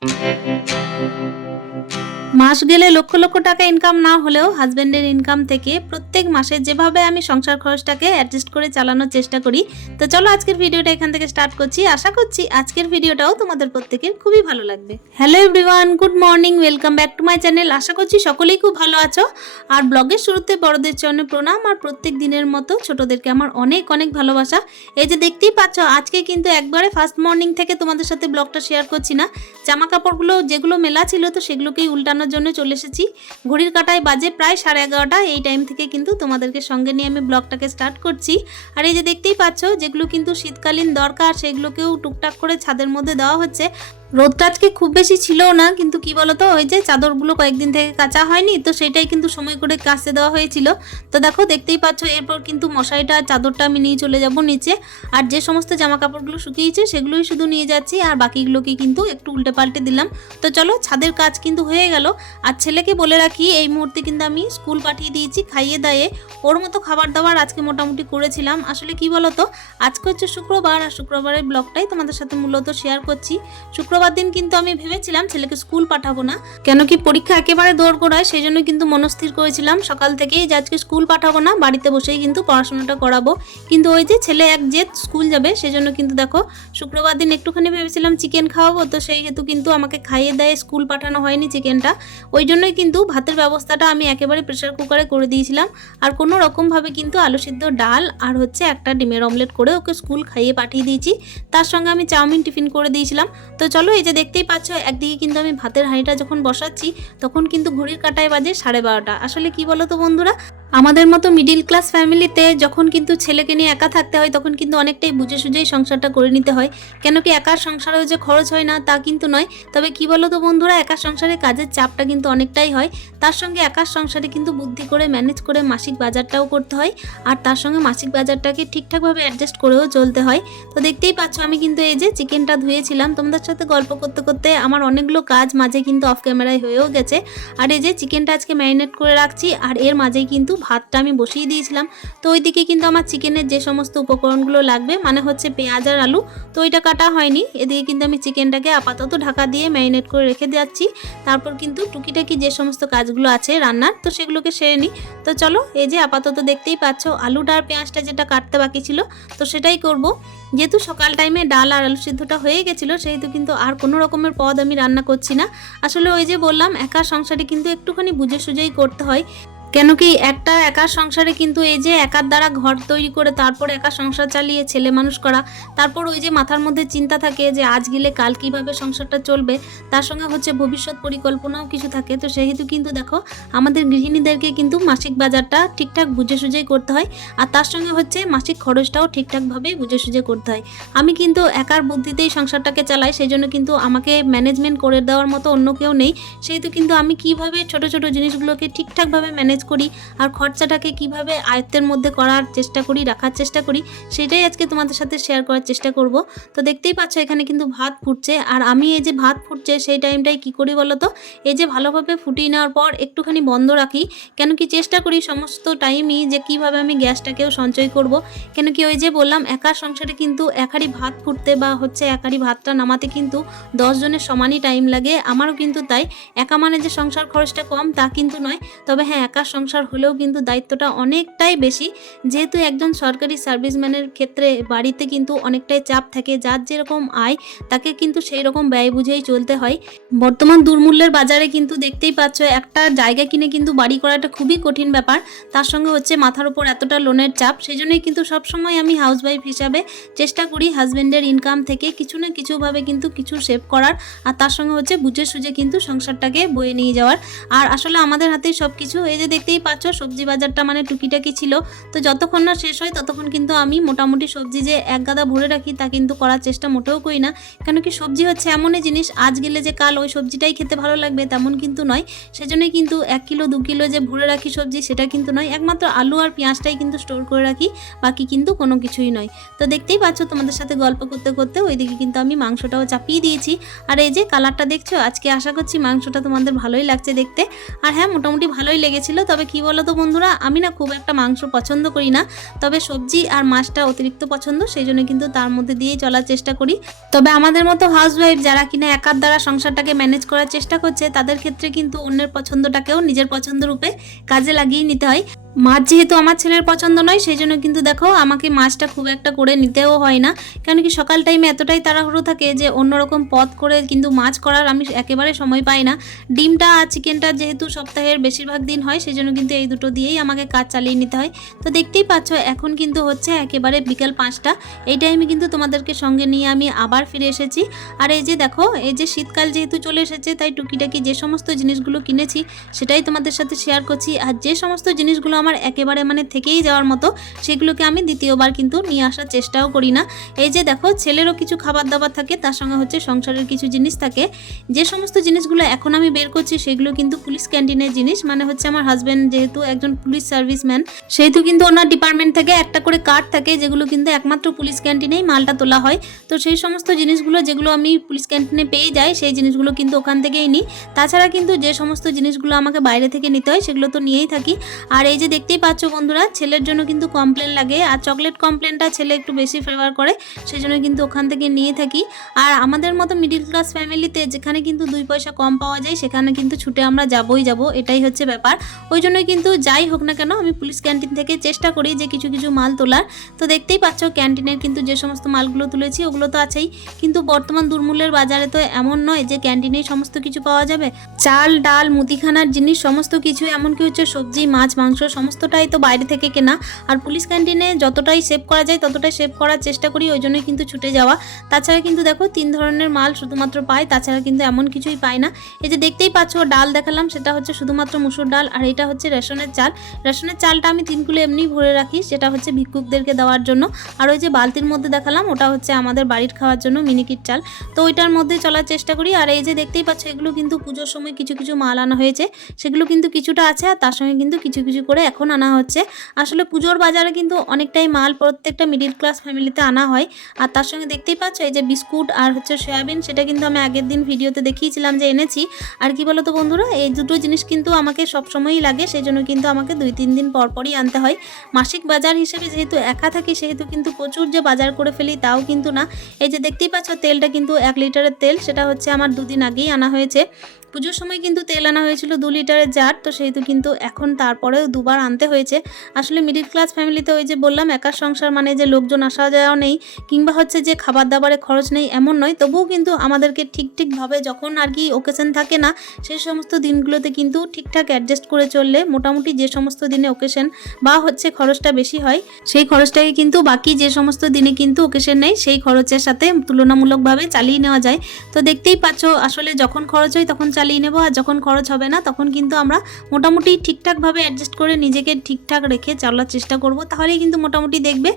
Música মাস গেলে লক্ষ লক্ষ টাকা ইনকাম না হলেও হাজব্যান্ডের ইনকাম থেকে প্রত্যেক মাসে যেভাবে আমি সংসার খরচটাকে অ্যাডজাস্ট করে চালানোর চেষ্টা করি, তো চলো আজকের ভিডিওটা এখান থেকে স্টার্ট করছি। আশা করছি আজকের ভিডিওটাও তোমাদের প্রত্যেকের খুবই ভালো লাগবে। Hello everyone good morning welcome back to my channel আশা করছি সকলেই খুব ভালো আছো। আর ব্লগের শুরুতে বড়দের চরণে প্রণাম। আর প্রত্যেক দিনের মতো ছোটদেরকে আমার অনেক অনেক ভালোবাসা। এই যে দেখতেই পাচ্ছ, আজকে কিন্তু একবারে ফার্স্ট মর্নিং থেকে তোমাদের সাথে ব্লগটা শেয়ার করছি না। জামা কাপড়গুলো যেগুলো মেলা ছিল, তো সেগুলোকেই উল্টানোর জন্য চলে এসেছি। ঘড়ির কাটায় বাজে প্রায় সাড়ে এগারোটা, এই টাইম থেকে কিন্তু তোমাদেরকে সঙ্গে নিয়ে আমি ব্লগটাকে স্টার্ট করছি। আর এই যে দেখতেই পাচ্ছ, যেগুলো কিন্তু শীতকালীন দরকার, সেগুলোকেও টুকটাক করে ছাদের মধ্যে দেওয়া হচ্ছে। রোদটা আজকে খুব বেশি ছিল না, কিন্তু কি বলতো, ওই যে চাদরগুলো কয়েকদিন থেকে কাঁচা হয়নি, তো সেটাই কিন্তু সময় করে কাচতে দেওয়া হয়েছিল। তো দেখো, দেখতেই পাচ্ছ, এরপর কিন্তু মশারিটা চাদরটা আমি নিয়ে চলে যাব নিচে। আর যে সমস্ত জামা কাপড়গুলো শুকিয়েছে, সেগুলোই শুধু নিয়ে যাচ্ছি, আর বাকিগুলোকে কিন্তু একটু উল্টে পাল্টে দিলাম। তো চলো, ছাদের কাজ কিন্তু হয়ে গেল। আর ছেলেকে বলে রাখি, এই মুহূর্তে কিন্তু আমি স্কুল পাঠিয়ে দিয়েছি খাইয়ে দায়ে ওর মতো খাবার দাবার আজকে মোটামুটি করেছিলাম। আসলে কি বলতো, আজকে হচ্ছে শুক্রবার, আর শুক্রবারের ব্লগটাই তোমাদের সাথে মূলত শেয়ার করছি। শুক্রবার দিন কিন্তু আমি ভেবেছিলাম ছেলেকে স্কুল পাঠাবো না। কেন কি পরীক্ষা একেবারে দৌড় গোড়ায় সেই জন্য কিন্তু মনস্থির করেছিলাম। সকাল থেকেই যে আজকে স্কুল পাঠাবো না, বাড়িতে বসেই কিন্তু পড়াশোনাটা করাবো। কিন্তু ওই যে ছেলে এক জেদ স্কুল যাবে, সেই জন্য কিন্তু দেখো, শুক্রবার দিন একটুখানি ভেবেছিলাম চিকেন খাওয়াবো, তো সেই হেতু কিন্তু আমাকে খাইয়ে দেয় স্কুল পাঠানো হয়নি চিকেনটা। ওই জন্যই কিন্তু ভাতের ব্যবস্থাটা আমি একেবারে প্রেশার কুকারে করে দিয়েছিলাম। আর কোনো রকমভাবে কিন্তু আলু সিদ্ধ ডাল আর হচ্ছে একটা ডিমের অমলেট করে ওকে স্কুল খাইয়ে পাঠিয়ে দিয়েছি। তার সঙ্গে আমি চাউমিন টিফিন করে দিয়েছিলাম। তো চলো এই যে দেখতেই পাচ্ছ, একদিকে কিন্তু আমি ভাতের হাঁড়িটা যখন বসাচ্ছি, তখন কিন্তু ঘড়ির কাটায় বাজে সাড়ে বারোটা। আসলে কি বলো তো বন্ধুরা? আমাদের মতো মিডিল ক্লাস ফ্যামিলিতে যখন কিন্তু ছেলেকে নিয়ে একা থাকতে হয়, তখন কিন্তু অনেকটাই বুঝে সুঝেই সংসারটা করে নিতে হয়। কেন কি একার সংসারেও যে খরচ হয় না, তা কিন্তু নয়। তবে কি বলো তো বন্ধুরা একার সংসারে কাজের চাপটা কিন্তু অনেকটাই হয়। তার সঙ্গে একার সংসারে কিন্তু বুদ্ধি করে ম্যানেজ করে মাসিক বাজারটাও করতে হয়। আর তার সঙ্গে মাসিক বাজারটাকে ঠিকঠাকভাবে অ্যাডজাস্ট করেও চলতে হয়। তো দেখতেই পাচ্ছ আমি কিন্তু এই যে চিকেনটা ধুয়েছিলাম। তোমাদের সাথে গল্প করতে করতে আমার অনেকগুলো কাজ মাঝে কিন্তু অফ ক্যামেরায় হয়েও গেছে। আর এই যে চিকেনটা আজকে ম্যারিনেট করে রাখছি। আর এর মাঝেই কিন্তু ভাতটা আমি বসিয়ে দিয়েছিলাম। তো ওইদিকে কিন্তু আমার চিকেনের যে সমস্ত উপকরণগুলো লাগবে মানে হচ্ছে পেঁয়াজ আর আলু, তো ওইটা কাটা হয়নি। এদিকে কিন্তু আমি চিকেনটাকে আপাতত ঢাকা দিয়ে ম্যারিনেট করে রেখে যাচ্ছি। তারপর কিন্তু টুকিটাকি যে সমস্ত কাজগুলো আছে রান্নার, তো সেগুলোকে সেরে নিই। তো চলো, এই যে আপাতত দেখতেই পাচ্ছ, আলুটা আর পেঁয়াজটা যেটা কাটতে বাকি ছিল, তো সেটাই করব। যেহেতু সকাল টাইমে ডাল আর আলু সিদ্ধটা হয়ে গেছিল, সেহেতু কিন্তু আর কোনো রকমের পদ আমি রান্না করছি না। আসলে ওই যে বললাম, একা সংসারে কিন্তু একটুখানি বুঝে সুঝেই করতে হয়। কেন কি একটা একার সংসারে কিন্তু এই যে একার দ্বারা ঘর তৈরি করে তারপর একা সংসার চালিয়ে ছেলে মানুষ করা, তারপর ওই যে মাথার মধ্যে চিন্তা থাকে যে আজ গেলে কাল কীভাবে সংসারটা চলবে, তার সঙ্গে হচ্ছে ভবিষ্যৎ পরিকল্পনাও কিছু থাকে। তো সেহেতু কিন্তু দেখো, আমাদের গৃহিণীদেরকে কিন্তু মাসিক বাজারটা ঠিকঠাক বুঝে সুঝেই করতে হয়, আর তার সঙ্গে হচ্ছে মাসিক খরচটাও ঠিকঠাকভাবে বুঝে সুঝে করতে হয়। আমি কিন্তু একার বুদ্ধিতেই সংসারটাকে চালাই সেই জন্য কিন্তু আমাকে ম্যানেজমেন্ট করে দেওয়ার মতো অন্য কেউ নেই। সেহেতু কিন্তু আমি কীভাবে ছোট ছোট জিনিসগুলোকে ঠিকঠাকভাবে ম্যানেজ করি আর খরচাটাকে কীভাবে আয়ত্তের মধ্যে করার চেষ্টা করি, রাখার চেষ্টা করি, সেটাই আজকে তোমাদের সাথে শেয়ার করার চেষ্টা করব। তো দেখতেই পাচ্ছ এখানে কিন্তু ভাত ফুটছে আর আমি এই যে ভাত ফুটছে সেই টাইমটাই কি করি বলো তো এই যে ভালোভাবে ফুটিয়ে নেওয়ার পর একটুখানি বন্ধ রাখি, কেন কি চেষ্টা করি সমস্ত টাইমই যে কীভাবে আমি গ্যাসটাকেও সঞ্চয় করব। কেন কি ওই যে বললাম একার সংসারে কিন্তু একারি ভাত ফুটতে বা হচ্ছে একারি ভাতটা নামাতে কিন্তু দশ জনের সমানই টাইম লাগে। আমারও কিন্তু তাই। একা মানে যে সংসার খরচটা কম তা কিন্তু নয়। তবে হ্যাঁ একা সংসার হলেও কিন্তু দায়িত্বটা অনেকটাই বেশি। যেহেতু একজন সরকারি সার্ভিসম্যানের ক্ষেত্রে বাড়িতে কিন্তু অনেকটাই চাপ থাকে, যার যেরকম আয়, তাকে কিন্তু সেই রকম ব্যয় বুঝেই চলতে হয়। বর্তমান দুর্মূল্যের বাজারে কিন্তু দেখতেই পাচ্ছ, একটা জায়গা কিনে কিন্তু বাড়ি করাটা খুবই কঠিন ব্যাপার। তার সঙ্গে হচ্ছে মাথার উপর এতটা লোনের চাপ সেই জন্যই কিন্তু সবসময় আমি হাউসওয়াইফ হিসাবে চেষ্টা করি হাজব্যান্ডের ইনকাম থেকে কিছু না কিছুভাবে কিন্তু কিছু সেভ করার, আর তার সঙ্গে হচ্ছে বুঝে সুঝে কিন্তু সংসারটাকে বয়ে নিয়ে যাওয়ার। আর আসলে আমাদের হাতেই সব কিছু এই যে দেখতেই পাচ্ছ, সবজি বাজারটা মানে টুকিটাকি ছিল। তো যতক্ষণ না শেষ হয়, ততক্ষণ কিন্তু আমি মোটামুটি সবজি যে এক গাদা ভরে রাখি, তা কিন্তু করার চেষ্টা মোটেও করি না। কেন কি সবজি হচ্ছে এমনই জিনিস, আজ গেলে যে কাল ওই সবজিটাই খেতে ভালো লাগবে তেমন কিন্তু নয়। সেজন্যই কিন্তু এক কিলো, দু কিলো যে ভরে রাখি সবজি, সেটা কিন্তু নয়। একমাত্র আলু আর পেঁয়াজটাই কিন্তু স্টোর করে রাখি, বাকি কিন্তু কোনো কিছুই নয়। তো দেখতেই পাচ্ছ, তোমাদের সাথে গল্প করতে করতে ওইদিকে কিন্তু আমি মাংসটাও চাপিয়ে দিয়েছি। আর এই যে কালারটা দেখছ, আজকে আশা করছি মাংসটা তোমাদের ভালোই লাগছে দেখতে। আর হ্যাঁ মোটামুটি ভালোই লেগেছিল তবে কি বলতো বন্ধুরা, আমি না খুব একটা মাংস পছন্দ করি না। তবে সবজি আর মাছটা অতিরিক্ত পছন্দ, সেই জন্য কিন্তু তার মধ্যে দিয়েই চলার চেষ্টা করি। তবে আমাদের মতো হাউসওয়াইফ যারা কিনা একার দ্বারা সংসারটাকে ম্যানেজ করার চেষ্টা করছে, তাদের ক্ষেত্রে কিন্তু অন্যের পছন্দটাকেও নিজের পছন্দরূপে কাজে লাগিয়ে নিতে হয়। মাছ যেহেতু আমার ছেলের পছন্দ নয় সেই জন্য কিন্তু দেখো আমাকে মাছটা খুব একটা করে নিতেও হয় না। কেন কি সকাল টাইমে এতটাই তাড়াহুড়ো থাকে যে অন্যরকম পথ করে কিন্তু মাছ করার আমি একেবারে সময় পাই না। ডিমটা আর চিকেনটা যেহেতু সপ্তাহের বেশিরভাগ দিন হয় সেই জন্য কিন্তু এই দুটো দিয়েই আমাকে কাজ চালিয়ে নিতে হয়। তো দেখতেই পাচ্ছ, এখন কিন্তু হচ্ছে একেবারে বিকেল পাঁচটা। এই টাইমে কিন্তু তোমাদেরকে সঙ্গে নিয়ে আমি আবার ফিরে এসেছি। আর এই যে দেখো, এই যে শীতকাল যেহেতু চলে এসেছে, তাই টুকিটাকি যে সমস্ত জিনিসগুলো কিনেছি, সেটাই তোমাদের সাথে শেয়ার করছি। আর যে সমস্ত জিনিসগুলো আমার একেবারে মানে থেকেই যাওয়ার মতো, সেগুলোকে আমি দ্বিতীয়বার কিন্তু নিয়ে আসার চেষ্টাও করি না। এই যে দেখো, ছেলেরও কিছু খাবার দাবার থাকে, তার সঙ্গে হচ্ছে সংসারের কিছু জিনিস থাকে। যে সমস্ত জিনিসগুলো এখন আমি বের করছি, সেগুলো কিন্তু পুলিশ ক্যান্টিনের জিনিস মানে হচ্ছে আমার হাজব্যান্ড যেহেতু একজন পুলিশ সার্ভিসম্যান সেহেতু কিন্তু ওনার ডিপার্টমেন্ট থেকে একটা করে কার্ড থাকে, যেগুলো কিন্তু একমাত্র পুলিশ ক্যান্টিনেই মালটা তোলা হয়। তো সেই সমস্ত জিনিসগুলো, যেগুলো আমি পুলিশ ক্যান্টিনে পেয়ে যাই, সেই জিনিসগুলো কিন্তু ওখান থেকেই নিই। তাছাড়া কিন্তু যে সমস্ত জিনিসগুলো আমাকে বাইরে থেকে নিতে হয়, সেগুলো তো নিয়েই থাকি। আর এই যে দেখতেই পাচ্ছ বন্ধুরা, ছেলের জন্য কিন্তু কমপ্লেন লাগে আর চকলেট কমপ্লেনটা ছেলে একটু বেশি ফেভার করে সেই জন্য কিন্তু ওখান থেকে নিয়ে থাকি। আর আমাদের মতো মিডিল ক্লাস ফ্যামিলিতে যেখানে কিন্তু দুই পয়সা কম পাওয়া যায়, সেখানে কিন্তু ছুটে আমরা যাবই যাব, এটাই হচ্ছে ব্যাপার। ওই জন্যই কিন্তু যাই হোক না কেন, আমি পুলিশ ক্যান্টিন থেকে চেষ্টা করি যে কিছু কিছু মাল তোলার। তো দেখতেই পাচ্ছ ক্যান্টিনের কিন্তু যে সমস্ত মালগুলো তুলেছি, ওগুলো তো আছেই। কিন্তু বর্তমান দুর্মূল্যের বাজারে তো এমন নয় যে ক্যান্টিনেই সমস্ত কিছু পাওয়া যাবে। চাল, ডাল, মুদিখানার জিনিস, সমস্ত কিছু এমনকি হচ্ছে সবজি, মাছ, মাংস সমস্তটাই তো বাইরে থেকে কেনা। আর পুলিশ ক্যান্টিনে যতটাই সেভ করা যায়, ততটাই সেভ করার চেষ্টা করি, ওই জন্যই কিন্তু ছুটে যাওয়া। তাছাড়া কিন্তু দেখো, তিন ধরনের মাল শুধুমাত্র পাই তাছাড়া কিন্তু এমন কিছুই পাই না। এই যে দেখতেই পাচ্ছ, ডাল দেখালাম, সেটা হচ্ছে শুধুমাত্র মুসুর ডাল, আর এটা হচ্ছে রেশনের চাল। রেশনের চালটা আমি তিনগুলো এমনি ভরে রাখি, সেটা হচ্ছে ভিক্ষুকদেরকে দেওয়ার জন্য। আর ওই যে বালতির মধ্যে দেখালাম, ওটা হচ্ছে আমাদের বাড়ির খাওয়ার জন্য মিনিকিট চাল। তো ওইটার মধ্যে চলার চেষ্টা করি, আর এই যে দেখতেই পাচ্ছ, এগুলো কিন্তু পুজোর সময় কিছু কিছু মাল আনা হয়েছে। সেগুলো কিন্তু কিছুটা আছে, আর তার সঙ্গে কিন্তু কিছু কিছু করে এখন আনা হচ্ছে। আসলে পুজোর বাজারে কিন্তু অনেকটাই মাল প্রত্যেকটা মিডিল ক্লাস ফ্যামিলিতে আনা হয়। আর তার সঙ্গে দেখতেই পাচ্ছ, এই যে বিস্কুট আর হচ্ছে সয়াবিন, সেটা কিন্তু আমি আগের দিন ভিডিওতে দেখিয়েছিলাম যে এনেছি। আর কি বলতো বন্ধুরা, এই দুটো জিনিস কিন্তু আমাকে সবসময়ই লাগে, সেই জন্য কিন্তু আমাকে দুই, তিন দিন পর পরই আনতে হয়। মাসিক বাজার হিসেবে যেহেতু একা থাকি, সেহেতু কিন্তু প্রচুর যে বাজার করে ফেলি তাও কিন্তু না। এই যে দেখতেই পাচ্ছ, তেলটা কিন্তু এক লিটারের তেল, সেটা হচ্ছে আমার দুদিন আগেই আনা হয়েছে। পুজোর সময় কিন্তু তেল আনা হয়েছিল দু লিটারের জার, তো সেহেতু কিন্তু এখন তারপরেও দুবার আনতে হয়েছে। আসলে মিডিল ক্লাস ফ্যামিলিতে ওই যে বললাম একার সংসার মানে যে লোকজন আসা যাওয়া নেই, কিংবা হচ্ছে যে খাবার দাবারে খরচ নেই এমন নয়। তবুও কিন্তু আমাদেরকে ঠিক ঠিকভাবে যখন আর কি ওকেশন থাকে না সেই সমস্ত দিনগুলোতে কিন্তু ঠিকঠাক অ্যাডজাস্ট করে চললে মোটামুটি যে সমস্ত দিনে ওকেশন বা হচ্ছে খরচটা বেশি হয়, সেই খরচটাকে কিন্তু বাকি যে সমস্ত দিনে কিন্তু ওকেশন নেই, সেই খরচের সাথে তুলনামূলকভাবে চালিয়ে নেওয়া যায়। তো দেখতেই পাচ্ছ, আসলে যখন খরচ হয় তখন চালিয়ে নেব আর যখন খরচ হবে না, তখন কিন্তু আমরা মোটামুটি ঠিকঠাকভাবে অ্যাডজাস্ট করে নিজেকে ঠিকঠাক রেখে চলার চেষ্টা করব। তাহলেই কিন্তু মোটামুটি দেখবে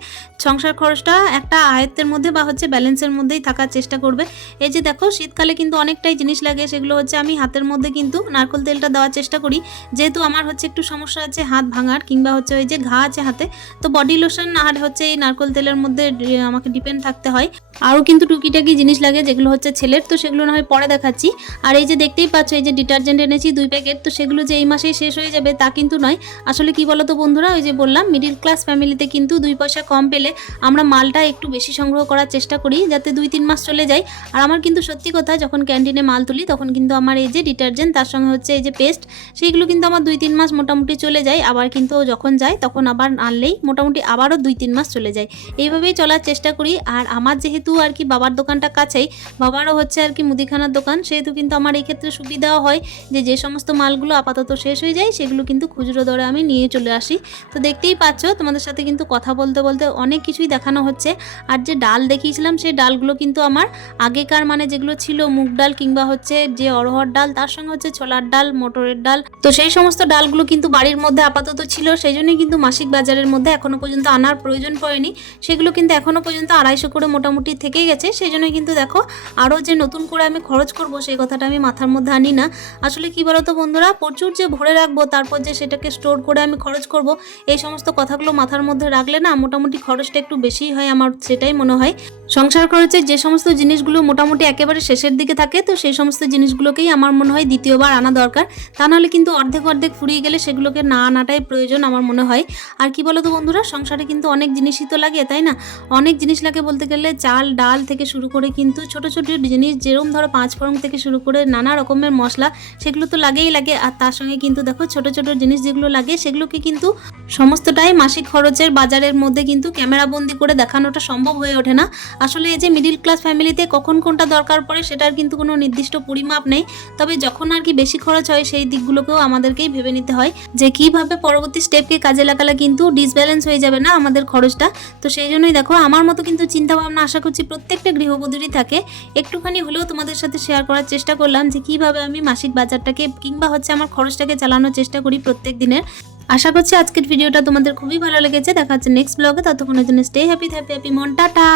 সংসার খরচটা একটা আয়ত্তের মধ্যে বা হচ্ছে ব্যালেন্সের মধ্যেই থাকার চেষ্টা করবে। এই যে দেখো, শীতকালে কিন্তু অনেকটাই জিনিস লাগে, সেগুলো হচ্ছে আমি হাতের মধ্যে কিন্তু নারকল তেলটা দেওয়ার চেষ্টা করি। যেহেতু আমার হচ্ছে একটু সমস্যা আছে হাত ভাঙার কিংবা হচ্ছে ওই যে ঘা আছে হাতে, তো বডি লোশন আর হচ্ছে এই নারকল তেলের মধ্যে আমাকে ডিপেন্ড থাকতে হয়। আরও কিন্তু টুকিটাকি জিনিস লাগে, যেগুলো হচ্ছে ছেলের, তো সেগুলো না হয় পরে দেখাচ্ছি। আর এই যে দেখতেই পাচ্ছ, এই যে ডিটারজেন্ট এনেছি দুই প্যাকেট, তো সেগুলো যে এই মাসেই শেষ হয়ে যাবে তা কিন্তু নয়। আসলে কি বলতো বন্ধুরা, ওই যে বললাম মিডিল ক্লাস ফ্যামিলিতে কিন্তু দুই পয়সা কম পেলে আমরা মালটা একটু বেশি সংগ্রহ করার চেষ্টা করি, যাতে দুই তিন মাস চলে যায়। আর আমার কিন্তু সত্যি কথা, যখন ক্যান্টিনে মাল তুলি, তখন কিন্তু আমার এই যে ডিটারজেন্ট, তার সঙ্গে হচ্ছে এই যে পেস্ট, সেইগুলো কিন্তু আমার দুই তিন মাস মোটামুটি চলে যায়। আবার কিন্তু যখন যায় তখন আবার আনলেই মোটামুটি আবারও দুই তিন মাস চলে যায়। এইভাবেই চলার চেষ্টা করি। আর আমার যেহেতু আর কি বাবার দোকানটা কাছেই, বাবারও হচ্ছে আর কি মুদিখানার দোকান, সেহেতু কিন্তু আমার এই ক্ষেত্রে সুবিধাও হয় যে যে সমস্ত মালগুলো আপাতত শেষ হয়ে যায়, সেগুলো কিন্তু খুচরো দরে আমি নিয়ে চলে আসি। তো দেখতেই পাচ্ছ, তোমাদের সাথে কিন্তু কথা বলতে বলতে অনেক কিছুই দেখানো হচ্ছে। আর যে ডাল দেখিয়েছিলাম, সেই ডালগুলো কিন্তু আমার আগেকার মানে যেগুলো ছিল মুগ ডাল কিংবা হচ্ছে যে অরহর ডাল, তার সঙ্গে হচ্ছে ছোলার ডাল, মটরের ডাল, তো সেই সমস্ত ডালগুলো কিন্তু বাড়ির মধ্যে আপাতত ছিল, সেই জন্যই কিন্তু মাসিক বাজারের মধ্যে এখনও পর্যন্ত আনার প্রয়োজন পড়েনি। সেগুলো কিন্তু এখনও পর্যন্ত আড়াইশো করে মোটামুটি থেকে গেছে সেই জন্যই কিন্তু দেখো আরও যে নতুন করে আমি খরচ করব সেই কথাটা আমি মাথার মধ্যে আনি না। আসলে কি বলতো বন্ধুরা, প্রচুর যে ভরে রাখব, তারপর যে সেটাকে স্টোর করে আমি খরচ করব, এই সমস্ত কথাগুলো মাথার মধ্যে রাখলে না মোটামুটি খরচটা একটু বেশিই হয়, আমার সেটাই মনে হয়। সংসার খরচের যে সমস্ত জিনিসগুলো মোটামুটি একেবারে শেষের দিকে থাকে, তো সেই সমস্ত জিনিসগুলোকেই আমার মনে হয় দ্বিতীয়বার আনা দরকার। তা নাহলে কিন্তু অর্ধেক অর্ধেক ফুরিয়ে গেলে সেগুলোকে না আনাটাই প্রয়োজন আমার মনে হয়। আর কি বলো তো বন্ধুরা, সংসারে কিন্তু অনেক জিনিসই তো লাগে, তাই না? অনেক জিনিস লাগে বলতে গেলে, চাল, ডাল থেকে শুরু করে কিন্তু ছোট ছোট জিনিস যেরকম ধরো পাঁচ ফোড়ন থেকে শুরু করে নানা রকমের মশলা, সেগুলো তো লাগেই লাগে। আর তার সঙ্গে কিন্তু দেখো ছোট ছোট জিনিস যেগুলো লাগে, সেগুলোকে কিন্তু সমস্তটাই মাসিক খরচের বাজারের মধ্যে কিন্তু ক্যামেরা বন্দি করে দেখানোটা সম্ভব হয়ে ওঠে না। আসলে এই যে মিডিল ক্লাস ফ্যামিলিতে কখন কোনটা দরকার পড়ে সেটার কিন্তু কোনো নির্দিষ্ট পরিমাপ নেই। তবে যখন আর কি বেশি খরচ হয় সেই দিকগুলোকেও আমাদেরকেই ভেবে নিতে হয় যে কীভাবে পরবর্তী স্টেপকে কাজে লাগালে কিন্তু ডিসব্যালেন্স হয়ে যাবে না আমাদের খরচটা। তো সেই জন্যই দেখো, আমার মতো কিন্তু চিন্তা ভাবনা আশা করছি প্রত্যেকটা গৃহবধূরই থাকে। একটুখানি হলেও তোমাদের সাথে শেয়ার করার চেষ্টা করলাম যে কীভাবে আমি মাসিক বাজারটাকে কিংবা হচ্ছে আমার খরচটাকে চালানোর চেষ্টা করি প্রত্যেক দিনের। আশা করছি আজকের ভিডিওটা তোমাদের খুবই ভালো লেগেছে। দেখা হচ্ছে নেক্সট ব্লগে ততক্ষণের জন্য স্টে হ্যাপি হ্যাপি হ্যাপি মন। টাটা!